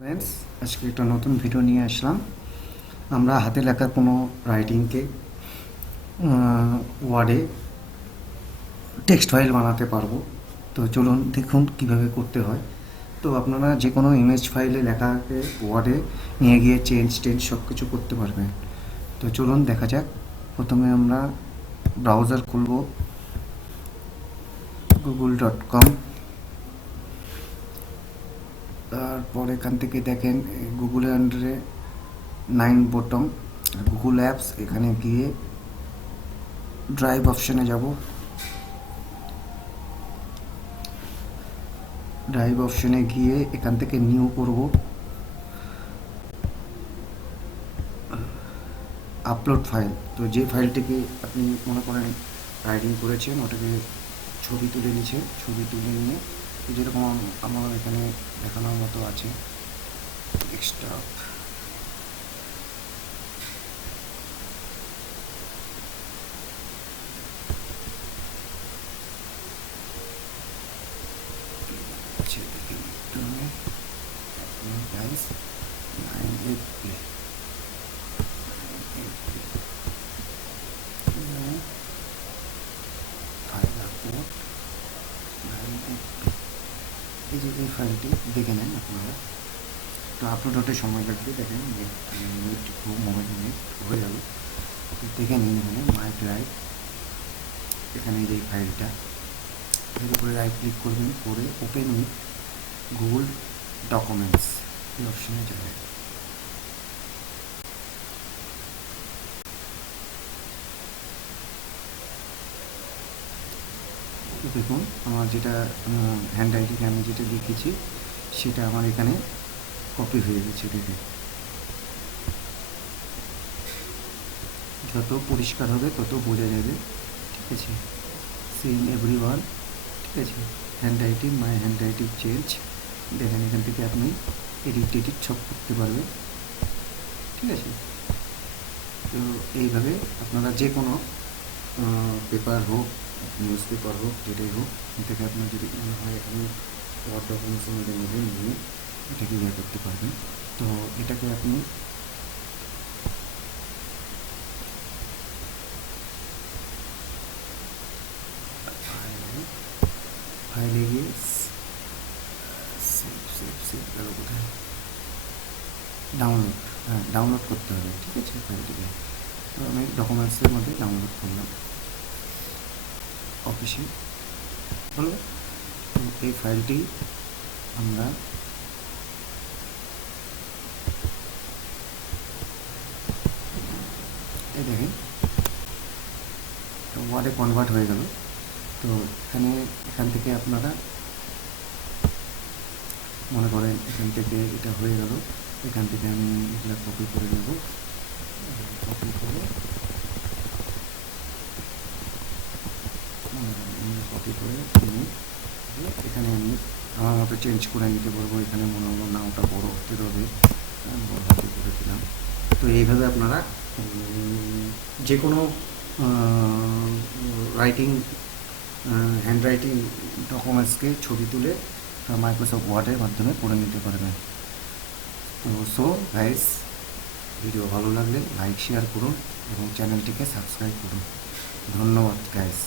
Friends, আজকে একটা নতুন ভিডিও নিয়ে আসলাম। আমরা হাতে লেখা কোনো রাইটিংকে ওয়ার্ডে টেক্সট ফাইল বানাতে পারবো। তো চলুন দেখুন কিভাবে করতে হয়। তো আপনারা যে কোনো ইমেজ ফাইলে লেখাকে ওয়ার্ডে নিয়ে গিয়ে চেঞ্জ সব কিছু করতে পারবেন। তো চলুন দেখা যাক। প্রথমে আমরা ব্রাউজার খুলব, google.com। তারপর এখান থেকে দেখেন গুগলের আন্ডারে 9 বটম গুগল অ্যাপস, এখানে গিয়ে ড্রাইভ অপশানে যাব। ড্রাইভ অপশানে গিয়ে এখান থেকে নিউ করব, আপলোড ফাইল। তো যে ফাইলটিকে আপনি মনে করেন রাইটিং করেছেন ওটাকে ছবি তুলে নিচ্ছে, ছবি তুলে নিয়ে যেরকম আমার এখানে দেখানোর মতো আছে এক্সট্রা। আচ্ছা দেখেন একটু গাইস, 9 ফাইল আপলোড, এই যে এই ফাইলটি দেখে নেন আপনারা। তো আপলোড হতে সময় লাগবে, দেখেন নেট মোবাইল নেট হয়ে যাবে। তো দেখে নিন এখানে মাই ড্রাইভ, এখানে এই ফাইলটা, এর উপরে রাইট ক্লিক করবেন, করে ওপেন উইথ গুগল ডকুমেন্টস এই অপশানে যাবে। দেখুন আমার যেটা হ্যান্ড রাইটিংয়ে আমি যেটা লিখেছি সেটা আমার এখানে কপি হয়ে গেছে। দেখুন যত পরিষ্কার হবে তত বোঝা যাবে, ঠিক আছে। সেম এভরিওয়ান, ঠিক আছে। Hand writing, my hand writing change, দেখেন এখান থেকে আপনি এডিট সব করতে পারবেন, ঠিক আছে। তো এইভাবে আপনারা যে কোনো পেপার হোক, নিউজ পেপার হোক, যেটাই হোক, থেকে আপনার যদি মনে হয় আপনি ওয়ার্ড ডকুমেন্টসের মধ্যে নেবেন, নিয়ে এটাকে ইয়ে করতে পারবেন। তো এটাকে আপনি ফাইলে গিয়ে সেভ গেল কোথায়, ডাউনলোড, হ্যাঁ ডাউনলোড করতে হবে, ঠিক আছে ফাইলটিকে। তো আমি ডকুমেন্টসের মধ্যে ডাউনলোড করলাম, অফিসে হলো। তো এই ফাইলটি আমরা এই দেখেন ওয়ার্ডে কনভার্ট হয়ে গেল। তো এখান থেকে আপনারা মনে করেন এখান থেকে এটা হয়ে গেল, এখান থেকে আমি এগুলো কপি করে নেব, কপি করে নিয়ে এখানে আমি আমার মতো চেঞ্জ করে নিতে পারবো। এখানে মনে হলো না ওটা বড় হতে হবে, বড় হাতে করে দিলাম। তো এইভাবে আপনারা যে কোনো রাইটিং, হ্যান্ড রাইটিং ডকুমেন্টসকে ছবি তুলে মাইক্রোসফট ওয়ার্ডের মাধ্যমে পড়ে নিতে পারবেন। তো গাইস, ভিডিও ভালো লাগলে লাইক শেয়ার করুন এবং চ্যানেলটিকে সাবস্ক্রাইব করুন। ধন্যবাদ গাইস।